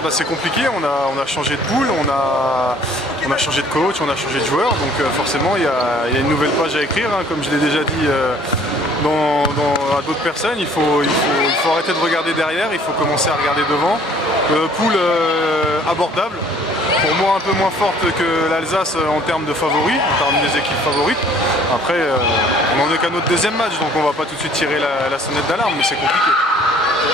Ah bah c'est compliqué, on a changé de poule, on a changé de coach, on a changé de joueur, donc forcément il y a une nouvelle page à écrire, hein, comme je l'ai déjà dit à d'autres personnes, il faut arrêter de regarder derrière, il faut commencer à regarder devant. Poule abordable, pour moi un peu moins forte que l'Alsace en termes de favoris, en termes des équipes favorites. Après, on n'en est qu'à notre deuxième match, donc on va pas tout de suite tirer la sonnette d'alarme, mais c'est compliqué.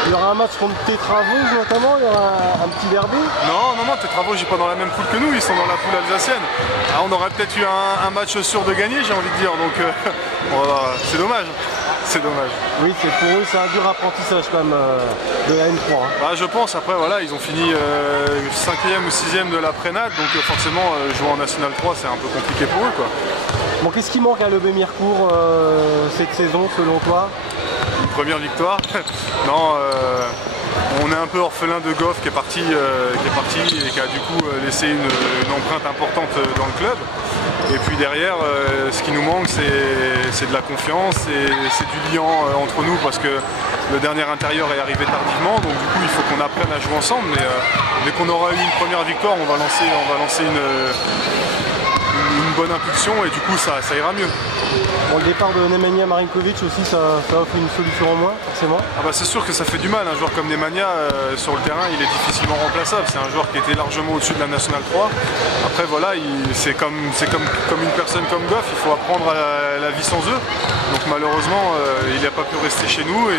Il y aura un match contre Tétravaux notamment, il y aura un petit derby? Non, Tétravaux n'est pas dans la même poule que nous, ils sont dans la poule alsacienne. Ah, on aurait peut-être eu un match sûr de gagner, j'ai envie de dire, donc voilà, c'est dommage. C'est dommage. Oui, pour eux, c'est un dur apprentissage quand même de la N3. Hein. Bah, je pense, après voilà, ils ont fini 5e ou 6e de la Prénat, donc forcément jouer en National 3 c'est un peu compliqué pour eux, quoi. Bon, qu'est-ce qui manque à Lebé-Mirecourt cette saison selon toi? Une première victoire. Non, on est un peu orphelin de Goff qui est parti et qui a du coup laissé une empreinte importante dans le club. Et puis derrière, ce qui nous manque, c'est de la confiance, c'est du lien entre nous parce que le dernier intérieur est arrivé tardivement, donc du coup il faut qu'on apprenne à jouer ensemble. Mais dès qu'on aura eu une première victoire, on va lancer une bonne impulsion et du coup ça ira mieux. Bon, le départ de Nemanja Marinkovic aussi, ça offre une solution en moins, forcément. Ah bah c'est sûr que ça fait du mal, un joueur comme Nemanja sur le terrain il est difficilement remplaçable, c'est un joueur qui était largement au-dessus de la National 3. Après voilà, c'est comme une personne comme Goff, il faut apprendre la vie sans eux. Donc malheureusement il n'a pas pu rester chez nous et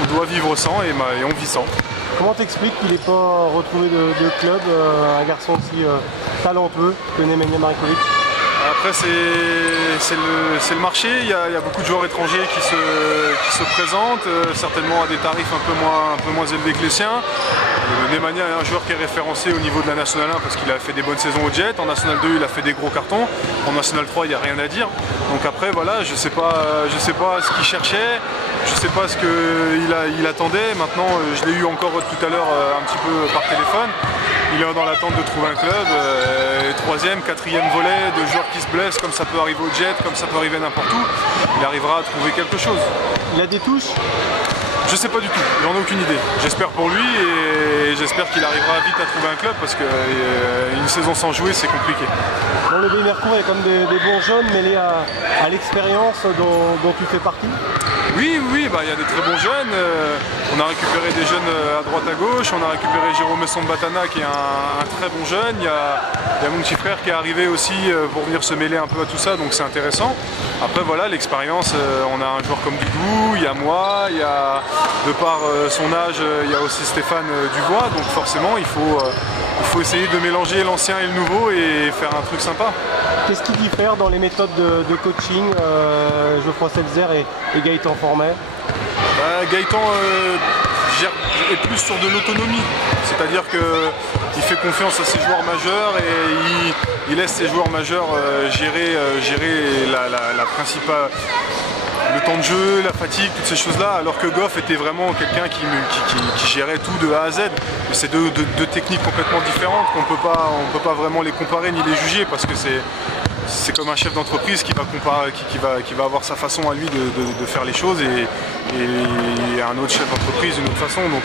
on doit vivre sans et on vit sans. Comment t'expliques qu'il n'ait pas retrouvé de club, un garçon aussi talentueux que Nemanja Marinkovic? Après c'est le marché, il y a beaucoup de joueurs étrangers qui se présentent, certainement à des tarifs un peu moins élevés que les siens. Nemanja est un joueur qui est référencé au niveau de la National 1 parce qu'il a fait des bonnes saisons au Jet, en National 2 il a fait des gros cartons, en National 3 il n'y a rien à dire. Donc après voilà, je sais pas ce qu'il cherchait, je sais pas ce qu'il attendait, maintenant je l'ai eu encore tout à l'heure un petit peu par téléphone. Il est dans l'attente de trouver un club, 3e, 4e volet, de joueurs qui se blessent, comme ça peut arriver au Jet, comme ça peut arriver n'importe où. Il arrivera à trouver quelque chose. Il a des touches? Je sais pas du tout, j'en ai aucune idée. J'espère pour lui et j'espère qu'il arrivera vite à trouver un club parce qu'une saison sans jouer c'est compliqué. Dans le Lebé-Mirecourt, il y a comme des bons jeunes mêlés à l'expérience dont tu fais partie? Oui, bah, il y a des très bons jeunes. On a récupéré des jeunes à droite à gauche. On a récupéré Jérôme Sombatana qui est un très bon jeune. Il y a mon petit frère qui est arrivé aussi pour venir se mêler un peu à tout ça, donc c'est intéressant. Après voilà, l'expérience, on a un joueur comme Didou, il y a moi, il y a de par son âge, il y a aussi Stéphane Dubois, donc forcément il faut essayer de mélanger l'ancien et le nouveau et faire un truc sympa. Qu'est-ce qui diffère dans les méthodes de coaching, Geoffroy Selzer et Gaëtan Formet? Gaëtan est plus sur de l'autonomie, c'est-à-dire qu'il fait confiance à ses joueurs majeurs et il laisse ses joueurs majeurs gérer la principale, le temps de jeu, la fatigue, toutes ces choses-là, alors que Goff était vraiment quelqu'un qui gérait tout de A à Z. C'est deux techniques complètement différentes qu'on peut pas vraiment les comparer ni les juger parce que c'est comme un chef d'entreprise qui va avoir sa façon à lui de faire les choses et un autre chef d'entreprise une autre façon. Donc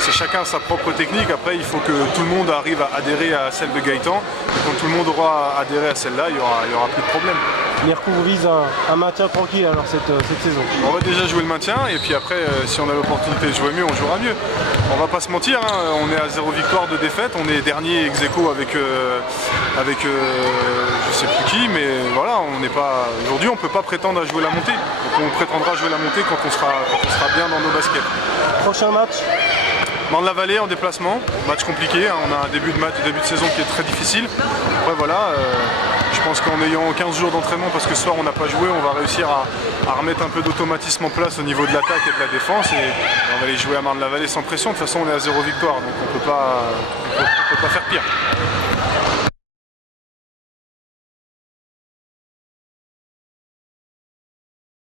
c'est chacun sa propre technique. Après il faut que tout le monde arrive à adhérer à celle de Gaëtan. Et quand tout le monde aura adhéré à celle-là, il y aura plus de problème. Mirecourt vise un maintien tranquille alors cette saison. On va déjà jouer le maintien et puis après si on a l'opportunité de jouer mieux, on jouera mieux. On va pas se mentir, hein, on est à 0 victoire de défaite, on est dernier ex-aequo avec je sais plus qui, mais voilà, aujourd'hui on peut pas prétendre à jouer la montée. Donc on prétendra jouer la montée quand on sera bien dans nos baskets. Prochain match? Marne-la-Vallée en déplacement, match compliqué, hein, on a un début de saison qui est très difficile. Après voilà, je pense qu'en ayant 15 jours d'entraînement, parce que ce soir on n'a pas joué, on va réussir à remettre un peu d'automatisme en place au niveau de l'attaque et de la défense et on va aller jouer à Marne-la-Vallée sans pression. De toute façon on est à 0 victoire, donc on peut pas faire pire.